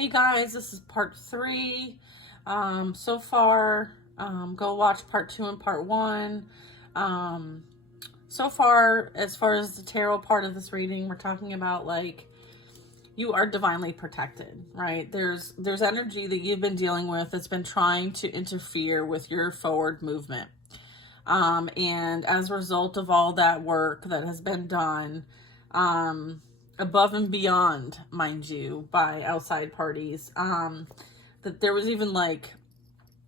Hey guys, this is part 3. So far, go watch part 2 and part 1. So far as the tarot part of this reading, we're talking about like you are divinely protected, right? There's energy that you've been dealing with that's been trying to interfere with your forward movement. And as a result of all that work that has been done, above and beyond, mind you, by outside parties, that there was even like,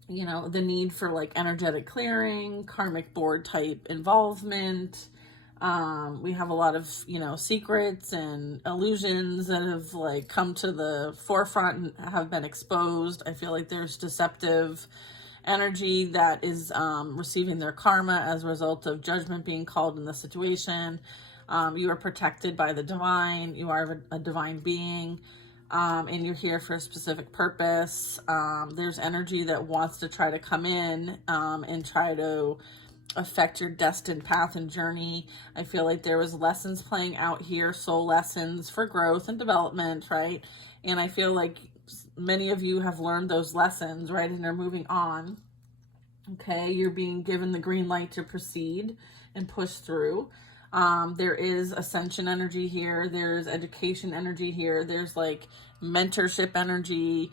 the need for like energetic clearing, karmic board type involvement. We have a lot of, secrets and illusions that have like come to the forefront and have been exposed. I feel like there's deceptive energy that is receiving their karma as a result of judgment being called in the situation. You are protected by the divine. You are a divine being, and you're here for a specific purpose. There's energy that wants to try to come in and try to affect your destined path and journey. I feel like there was lessons playing out here, soul lessons for growth and development, right? And I feel like many of you have learned those lessons, right? And they're moving on. Okay, you're being given the green light to proceed and push through. There is ascension energy here. There's education energy here. There's like mentorship energy,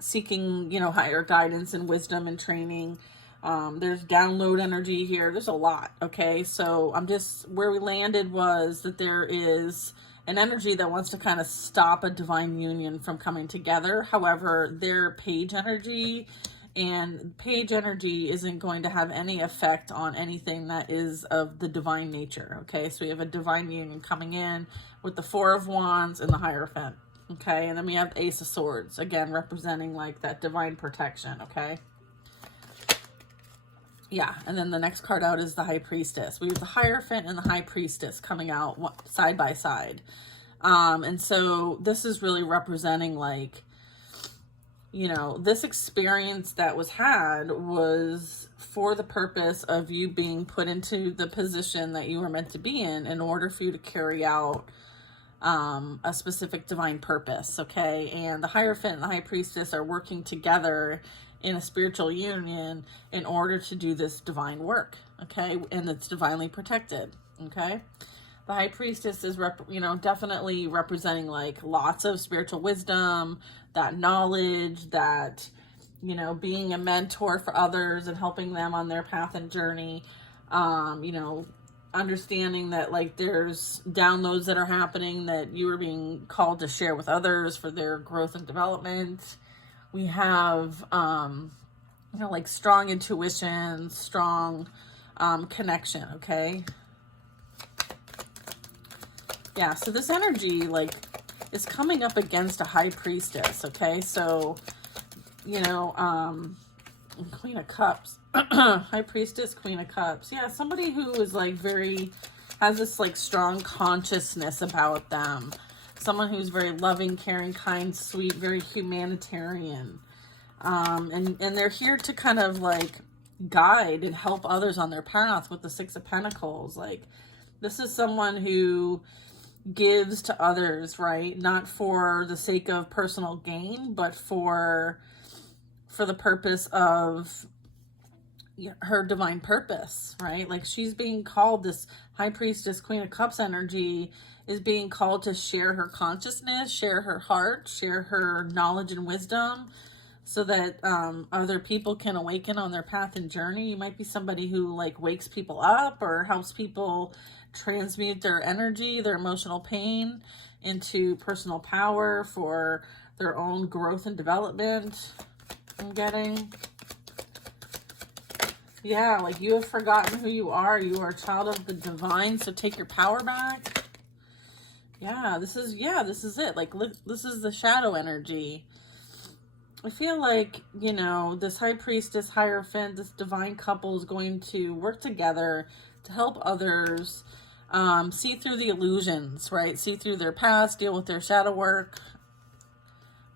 seeking, higher guidance and wisdom and training. There's download energy here. There's a lot. Okay. So where we landed was that there is an energy that wants to kind of stop a divine union from coming together. However, their page energy isn't going to have any effect on anything that is of the divine nature. Okay. So we have a divine union coming in with the Four of Wands and the Hierophant. Okay. And then we have Ace of Swords, again, representing like that divine protection. Okay. Yeah, and then the next card out is the High Priestess. We have the Hierophant and the High Priestess coming out side by side. And so this is really representing like, this experience that was had was for the purpose of you being put into the position that you were meant to be in order for you to carry out a specific divine purpose, okay? And the Hierophant and the High Priestess are working together in a spiritual union in order to do this divine work, okay? And it's divinely protected, okay? The High Priestess is, definitely representing like lots of spiritual wisdom, that knowledge, that, being a mentor for others and helping them on their path and journey, understanding that like there's downloads that are happening that you are being called to share with others for their growth and development. We have, like strong intuition, strong connection, okay? Yeah, so this energy, like, is coming up against a High Priestess, okay? So, Queen of Cups. High Priestess, Queen of Cups. Yeah, somebody who is, like, has this, like, strong consciousness about them. Someone who's very loving, caring, kind, sweet, very humanitarian. And they're here to kind of, like, guide and help others on their path with the Six of Pentacles. Like, this is someone who gives to others, right? Not for the sake of personal gain, but for the purpose of her divine purpose, right? Like she's being called, this High Priestess, Queen of Cups energy is being called to share her consciousness, share her heart, share her knowledge and wisdom so that other people can awaken on their path and journey. You might be somebody who like wakes people up or helps people transmute their energy, their emotional pain into personal power for their own growth and development. I'm getting, yeah, like you have forgotten who you are. You are a child of the divine, so take your power back. Yeah, this is it. Like, look, this is the shadow energy. I feel like, this High Priestess, Hierophant, this divine couple is going to work together to help others see through the illusions, right? See through their past, deal with their shadow work,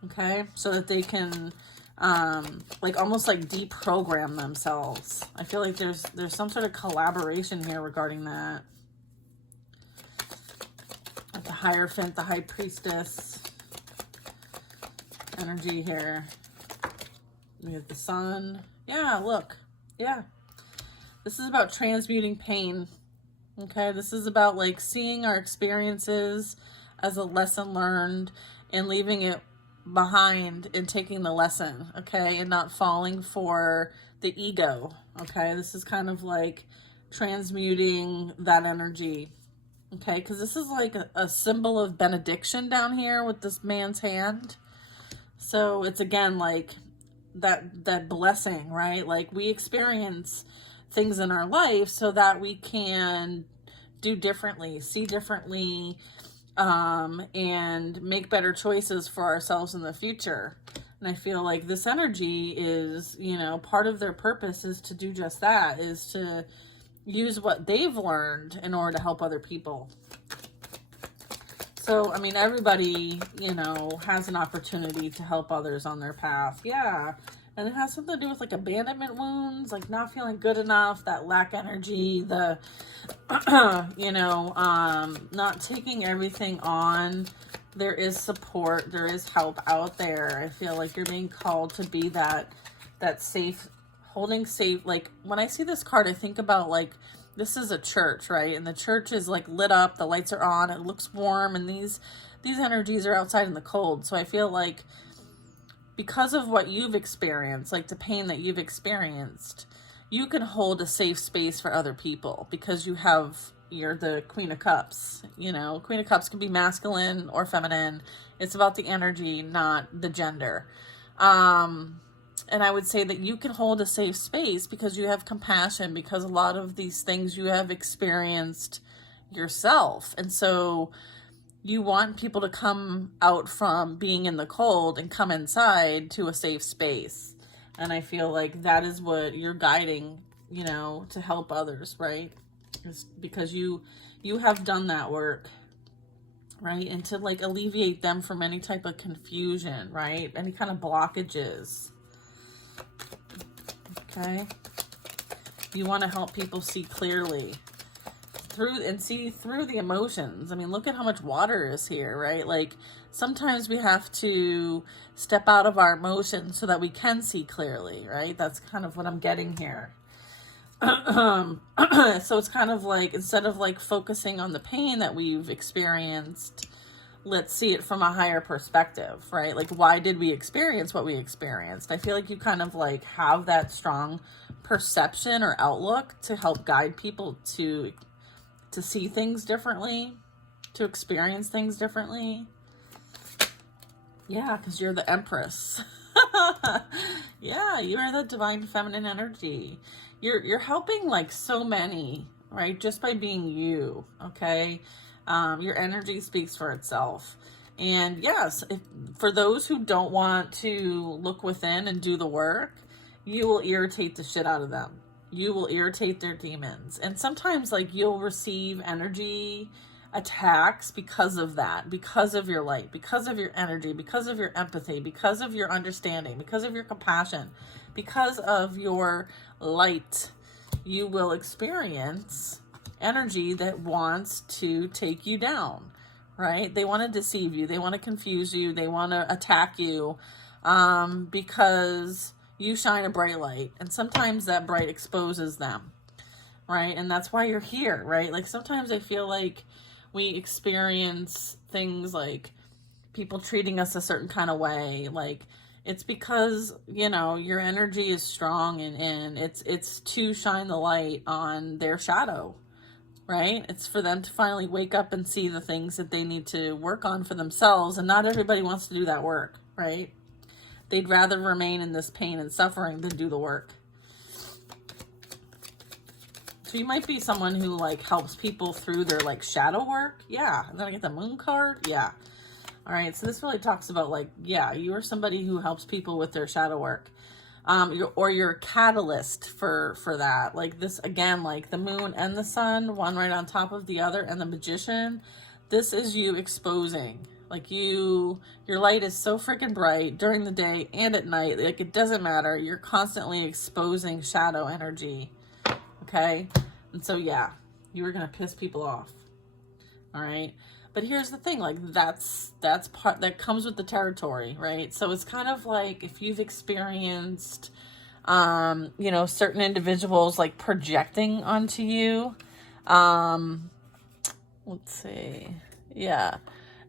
okay? So that they can, almost like deprogram themselves. I feel like there's some sort of collaboration here regarding that. The Hierophant, the High Priestess. energy here. We have the sun. Yeah, look. Yeah. This is about transmuting pain. Okay, this is about like seeing our experiences as a lesson learned and leaving it behind and taking the lesson, okay, and not falling for the ego. Okay, this is kind of like transmuting that energy. Okay, because this is like a symbol of benediction down here with this man's hand. So it's again like that blessing, right? Like we experience things in our life so that we can do differently, see differently, and make better choices for ourselves in the future. And I feel like this energy is, you know, part of their purpose is to do just that, is to use what they've learned in order to help other people. So, I mean, everybody, you know, has an opportunity to help others on their path. Yeah. And it has something to do with like abandonment wounds, like not feeling good enough, that lack energy, the, you know, not taking everything on. There is support. There is help out there. I feel like you're being called to be that safe, holding safe. Like when I see this card, I think about like, this is a church, right? And the church is like lit up, the lights are on, it looks warm, and these energies are outside in the cold. So I feel like because of what you've experienced, like the pain that you've experienced, you can hold a safe space for other people because you're the Queen of Cups. You know, Queen of Cups can be masculine or feminine. It's about the energy, not the gender. And I would say that you can hold a safe space because you have compassion, because a lot of these things you have experienced yourself. And so you want people to come out from being in the cold and come inside to a safe space. And I feel like that is what you're guiding, you know, to help others, right? It's because you have done that work, right? And to like alleviate them from any type of confusion, right? Any kind of blockages. Okay. You want to help people see clearly see through the emotions. I mean, look at how much water is here, right? Like sometimes we have to step out of our emotions so that we can see clearly, right? That's kind of what I'm getting here. So it's kind of like, instead of like focusing on the pain that we've experienced, let's see it from a higher perspective, right? Like, why did we experience what we experienced? I feel like you kind of like have that strong perception or outlook to help guide people to see things differently, to experience things differently. Yeah, because you're the Empress. Yeah, you are the divine feminine energy. You're helping like so many, right? Just by being you, okay? Your energy speaks for itself. And yes, for those who don't want to look within and do the work, you will irritate the shit out of them. You will irritate their demons. And sometimes like you'll receive energy attacks because of that, because of your light, because of your energy, because of your empathy, because of your understanding, because of your compassion, because of your light. You will experience energy that wants to take you down, right? They want to deceive you. They want to confuse you. They want to attack you, because you shine a bright light, and sometimes that bright exposes them, right? And that's why you're here, right? Like sometimes I feel like we experience things like people treating us a certain kind of way. Like it's because, you know, your energy is strong and it's to shine the light on their shadow, right? It's for them to finally wake up and see the things that they need to work on for themselves. And not everybody wants to do that work, right? They'd rather remain in this pain and suffering than do the work. So you might be someone who like helps people through their like shadow work. Yeah. And then I get the moon card. Yeah. All right. So this really talks about like, yeah, you are somebody who helps people with their shadow work. You're a catalyst for that. Like this, again, like the moon and the sun, one right on top of the other, and the magician. This is you exposing. Like your light is so freaking bright during the day and at night. Like it doesn't matter. You're constantly exposing shadow energy. Okay. And so, yeah, you were going to piss people off. All right. But here's the thing, like that's part that comes with the territory, right? So it's kind of like if you've experienced you know, certain individuals like projecting onto you. Let's see. Yeah.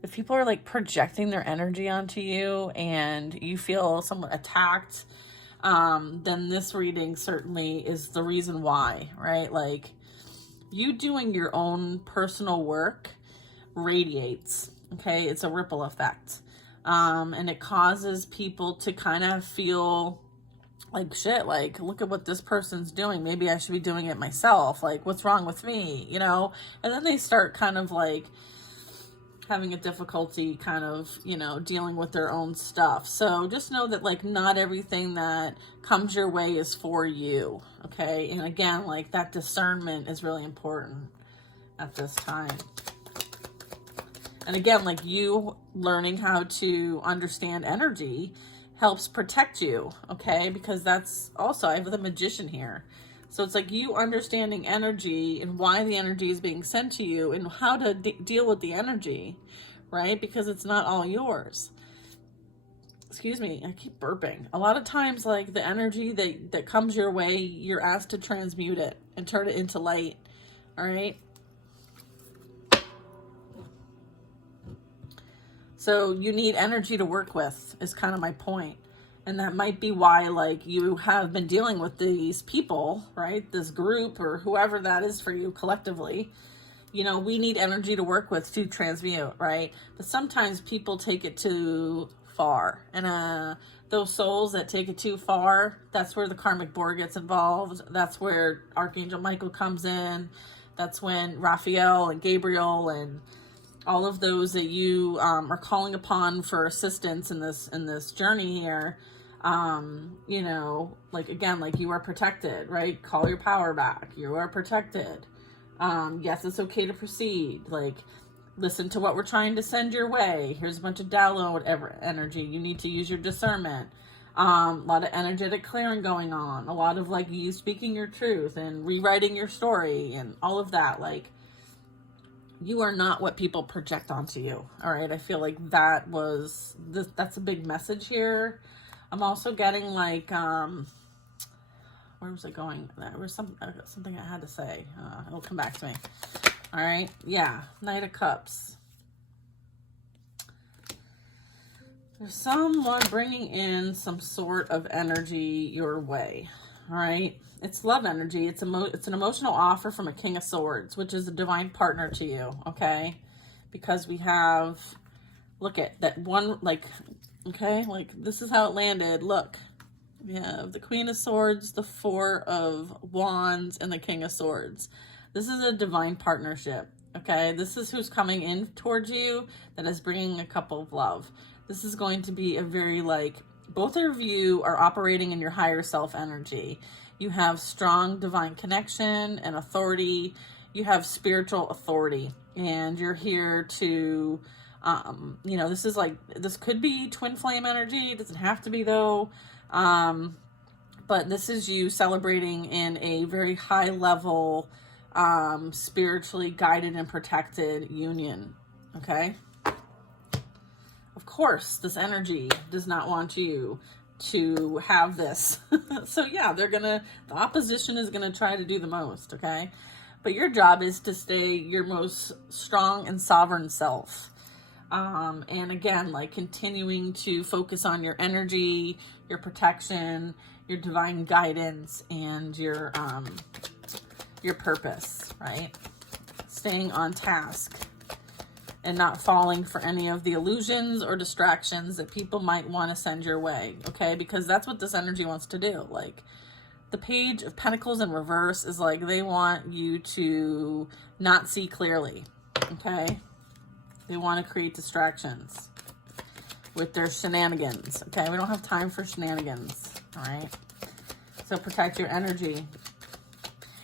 If people are like projecting their energy onto you and you feel somewhat attacked, then this reading certainly is the reason why, right? Like you doing your own personal work radiates, okay? It's a ripple effect. And it causes people to kind of feel like shit, like look at what this person's doing, maybe I should be doing it myself, like what's wrong with me, you know? And then they start kind of like having a difficulty kind of, you know, dealing with their own stuff. So just know that like not everything that comes your way is for you, okay? And again, like that discernment is really important at this time. And again, like you learning how to understand energy helps protect you, okay? Because that's also, I have the Magician here. So it's like you understanding energy and why the energy is being sent to you and how to deal with the energy, right? Because it's not all yours. Excuse me, I keep burping. A lot of times, like the energy that comes your way, you're asked to transmute it and turn it into light, all right? So you need energy to work with is kind of my point. And that might be why like you have been dealing with these people, right? This group or whoever that is for you collectively. You know, we need energy to work with to transmute, right? But sometimes people take it too far. And those souls that take it too far, that's where the karmic board gets involved. That's where Archangel Michael comes in. That's when Raphael and Gabriel and all of those that you are calling upon for assistance in this journey here, you know, like again, like you are protected, right? Call your power back. You are protected. Yes, it's okay to proceed. Like, listen to what we're trying to send your way. Here's a bunch of download energy. You need to use your discernment. A lot of energetic clearing going on. A lot of like you speaking your truth and rewriting your story and all of that. Like, you are not what people project onto you. All right. I feel like that's a big message here. I'm also getting like, where was I going? There was something I had to say. It'll come back to me. All right. Yeah. Knight of Cups. There's someone bringing in some sort of energy your way. All right. It's love energy. It's an emotional offer from a King of Swords, which is a divine partner to you, okay? Because we have, look at that one, like, okay, like this is how it landed. Look, we have the Queen of Swords, the Four of Wands, and the King of Swords. This is a divine partnership, okay? This is who's coming in towards you that is bringing a couple of love. This is going to be a very, like, both of you are operating in your higher self energy. You have strong divine connection and authority. You have spiritual authority, and you're here to, you know, this could be twin flame energy. It doesn't have to be though. But this is you celebrating in a very high level, spiritually guided and protected union. Okay. Of course, this energy does not want you to have this. So yeah, the opposition is gonna try to do the most, okay? But your job is to stay your most strong and sovereign self. And again, like continuing to focus on your energy, your protection, your divine guidance, and your purpose, right? Staying on task and not falling for any of the illusions or distractions that people might want to send your way, okay? Because that's what this energy wants to do. Like, the Page of Pentacles in reverse is like they want you to not see clearly, okay? They want to create distractions with their shenanigans, okay? We don't have time for shenanigans, all right? So protect your energy.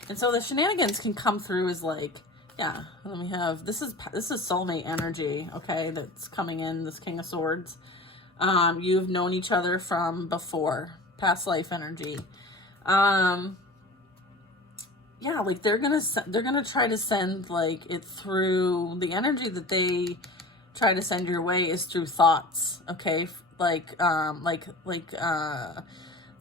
And so the shenanigans can come through as like, yeah, then we have, this is soulmate energy, okay, that's coming in, this King of Swords. You've known each other from before, past life energy. Yeah, yeah, like they're gonna try to send like it through the energy that they try to send your way is through thoughts. Okay.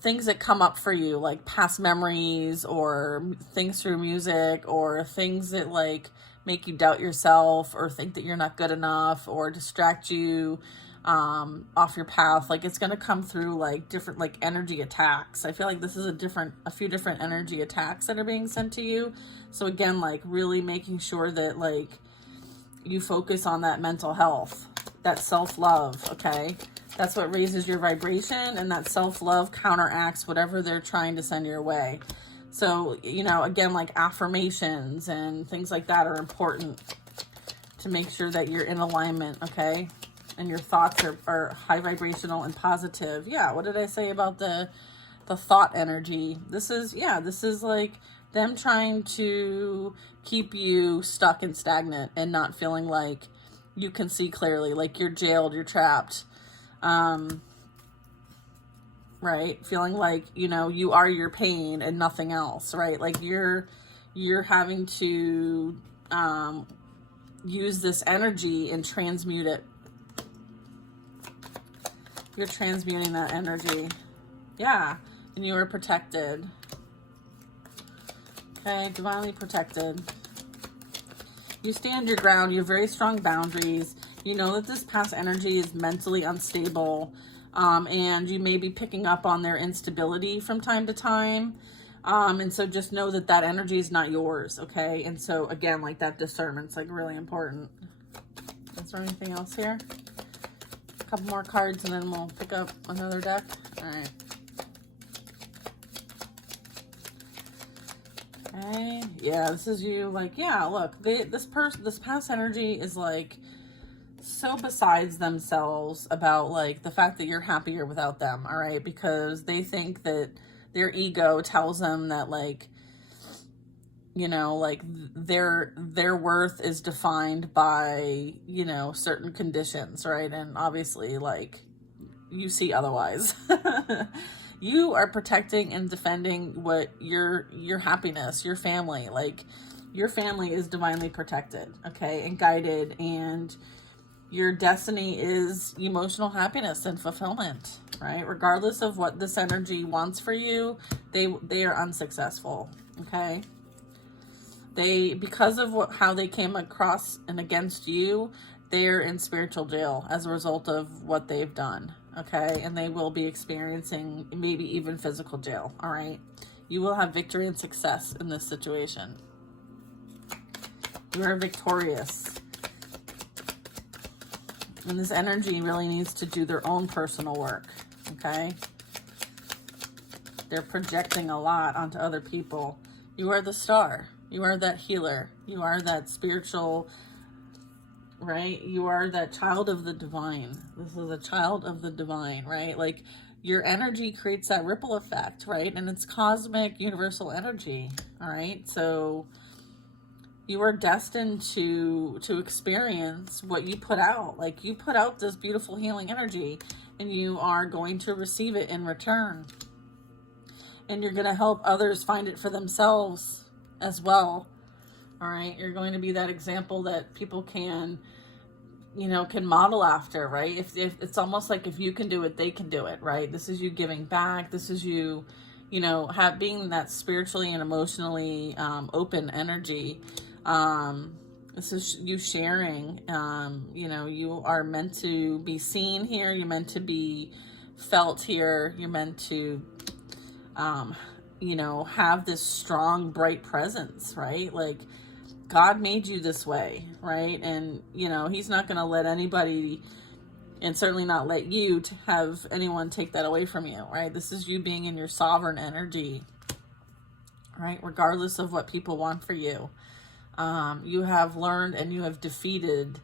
Things that come up for you, like past memories or things through music or things that like make you doubt yourself or think that you're not good enough or distract you off your path. Like it's going to come through like different like energy attacks. I feel like this is a few different energy attacks that are being sent to you. So again, like really making sure that like you focus on that mental health, that self-love. Okay. That's what raises your vibration, and that self-love counteracts whatever they're trying to send your way. So, you know, again, like affirmations and things like that are important to make sure that you're in alignment, okay? And your thoughts are high vibrational and positive. Yeah, what did I say about the thought energy? This is like them trying to keep you stuck and stagnant and not feeling like you can see clearly, like you're jailed, you're trapped. Right? Feeling like, you know, you are your pain and nothing else, right? Like you're having to, use this energy and transmute it. You're transmuting that energy. Yeah. And you are protected. Okay. Divinely protected. You stand your ground. You have very strong boundaries. You know that this past energy is mentally unstable, and you may be picking up on their instability from time to time. And so just know that that energy is not yours, okay? And so, again, like that discernment's like really important. Is there anything else here? A couple more cards and then we'll pick up another deck. All right. Okay. Yeah, this is you. Like, yeah, look, this past energy is like so besides themselves about like the fact that you're happier without them, all right? Because they think that their ego tells them that like, you know, like their worth is defined by, you know, certain conditions, right? And obviously like you see otherwise. You are protecting and defending what your happiness, your family, like your family is divinely protected, okay, and guided, and your destiny is emotional happiness and fulfillment, right? Regardless of what this energy wants for you, they are unsuccessful, okay? Because of how they came across and against you, they're in spiritual jail as a result of what they've done, okay? And they will be experiencing maybe even physical jail, all right? You will have victory and success in this situation. You are victorious. And this energy really needs to do their own personal work, okay? They're projecting a lot onto other people. You are the star. You are that healer. You are that spiritual, right? You are that child of the divine. This is a child of the divine, right? Like your energy creates that ripple effect, right? And it's cosmic, universal energy, all right? So you are destined to experience what you put out. Like you put out this beautiful healing energy and you are going to receive it in return. And you're going to help others find it for themselves as well. All right. You're going to be that example that people can, you know, can model after, right? If it's almost like if you can do it, they can do it, right? This is you giving back. This is you, you know, being that spiritually and emotionally open energy. This is you sharing. You know, you are meant to be seen here. You're meant to be felt here. You're meant to, you know, have this strong, bright presence, right? Like God made you this way, right? And, you know, he's not going to let anybody, and certainly not let you to have anyone take that away from you, right? This is you being in your sovereign energy, right? Regardless of what people want for you. You have learned and you have defeated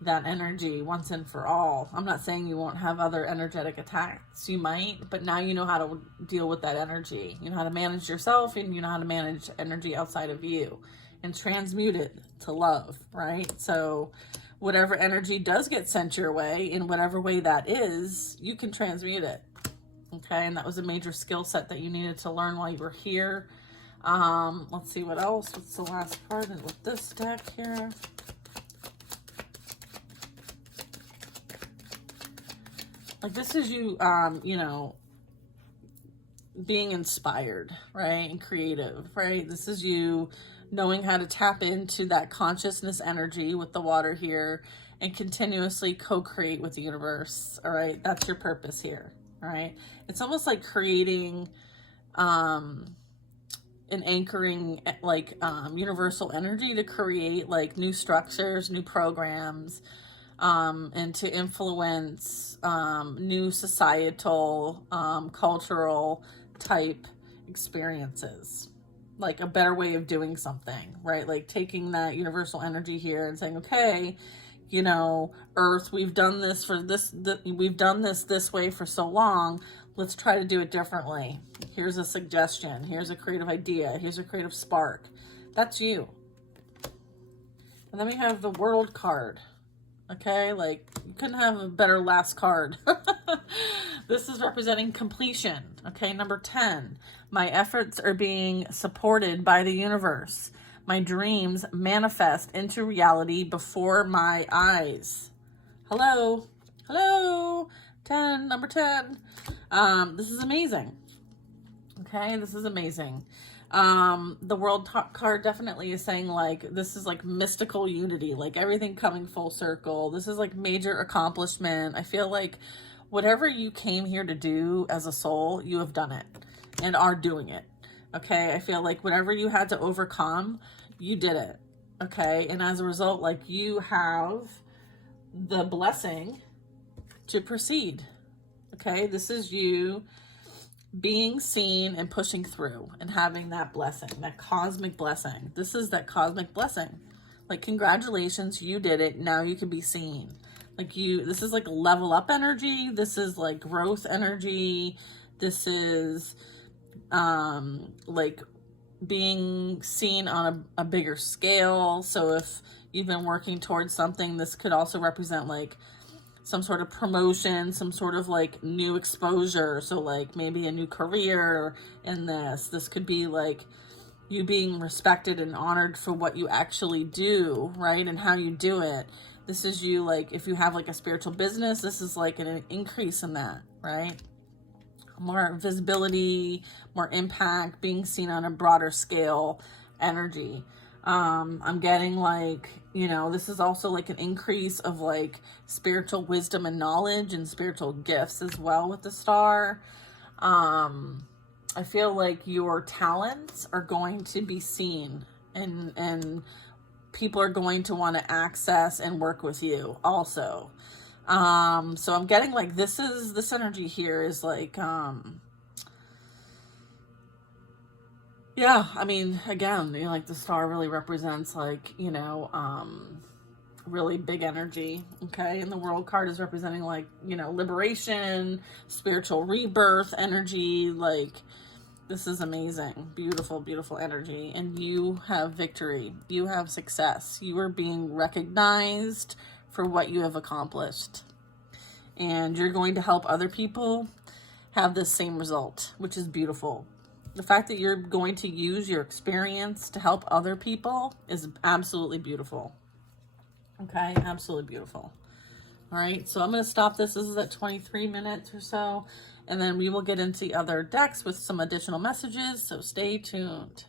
that energy once and for all. I'm not saying you won't have other energetic attacks. You might, but now you know how to deal with that energy. You know how to manage yourself, and you know how to manage energy outside of you and transmute it to love, right? So whatever energy does get sent your way, in whatever way that is, you can transmute it. Okay, and that was a major skill set that you needed to learn while you were here. Let's see what else. What's the last card with this deck here? Like, this is you, you know, being inspired, right? And creative, right? This is you knowing how to tap into that consciousness energy with the water here and continuously co-create with the universe, all right? That's your purpose here, all right? It's almost like creating and anchoring like universal energy to create like new structures, new programs, and to influence new societal, cultural type experiences, like a better way of doing something, right? Like taking that universal energy here and saying, okay, you know, Earth, we've done this for we've done this way for so long. Let's try to do it differently. Here's a suggestion. Here's a creative idea. Here's a creative spark. That's you. And then we have the World card. Okay, like you couldn't have a better last card. This is representing completion. Okay, number 10. My efforts are being supported by the universe. My dreams manifest into reality before my eyes. Hello. Hello. 10, number 10. This is amazing. Okay, this is amazing. The World card definitely is saying like this is like mystical unity, like everything coming full circle. This is like major accomplishment. I feel like whatever you came here to do as a soul, you have done it and are doing it. Okay, I feel like whatever you had to overcome, you did it. Okay, and as a result, like you have the blessing to proceed. Okay, this is you being seen and pushing through and having that blessing, that cosmic blessing. This is that cosmic blessing. Like, congratulations, you did it. Now you can be seen. Like this is like level up energy. This is like growth energy. This is like being seen on a bigger scale. So if you've been working towards something, this could also represent like some sort of promotion, some sort of like new exposure. So like maybe a new career in this. This could be like you being respected and honored for what you actually do, right? And how you do it. This is you, like, if you have like a spiritual business, this is like an increase in that, right? More visibility, more impact, being seen on a broader scale energy. I'm getting like, you know, this is also like an increase of like spiritual wisdom and knowledge and spiritual gifts as well with the star. I feel like your talents are going to be seen and people are going to want to access and work with you also. So I'm getting like this energy here is like, yeah, I mean, again, you know, like the star really represents like, you know, really big energy, okay? And the World card is representing like, you know, liberation, spiritual rebirth energy. Like, this is amazing. Beautiful, beautiful energy. And you have victory. You have success. You are being recognized for what you have accomplished. And you're going to help other people have this same result, which is beautiful. The fact that you're going to use your experience to help other people is absolutely beautiful. Okay, absolutely beautiful. All right, so I'm going to stop this. This is at 23 minutes or so, and then we will get into the other decks with some additional messages, so stay tuned.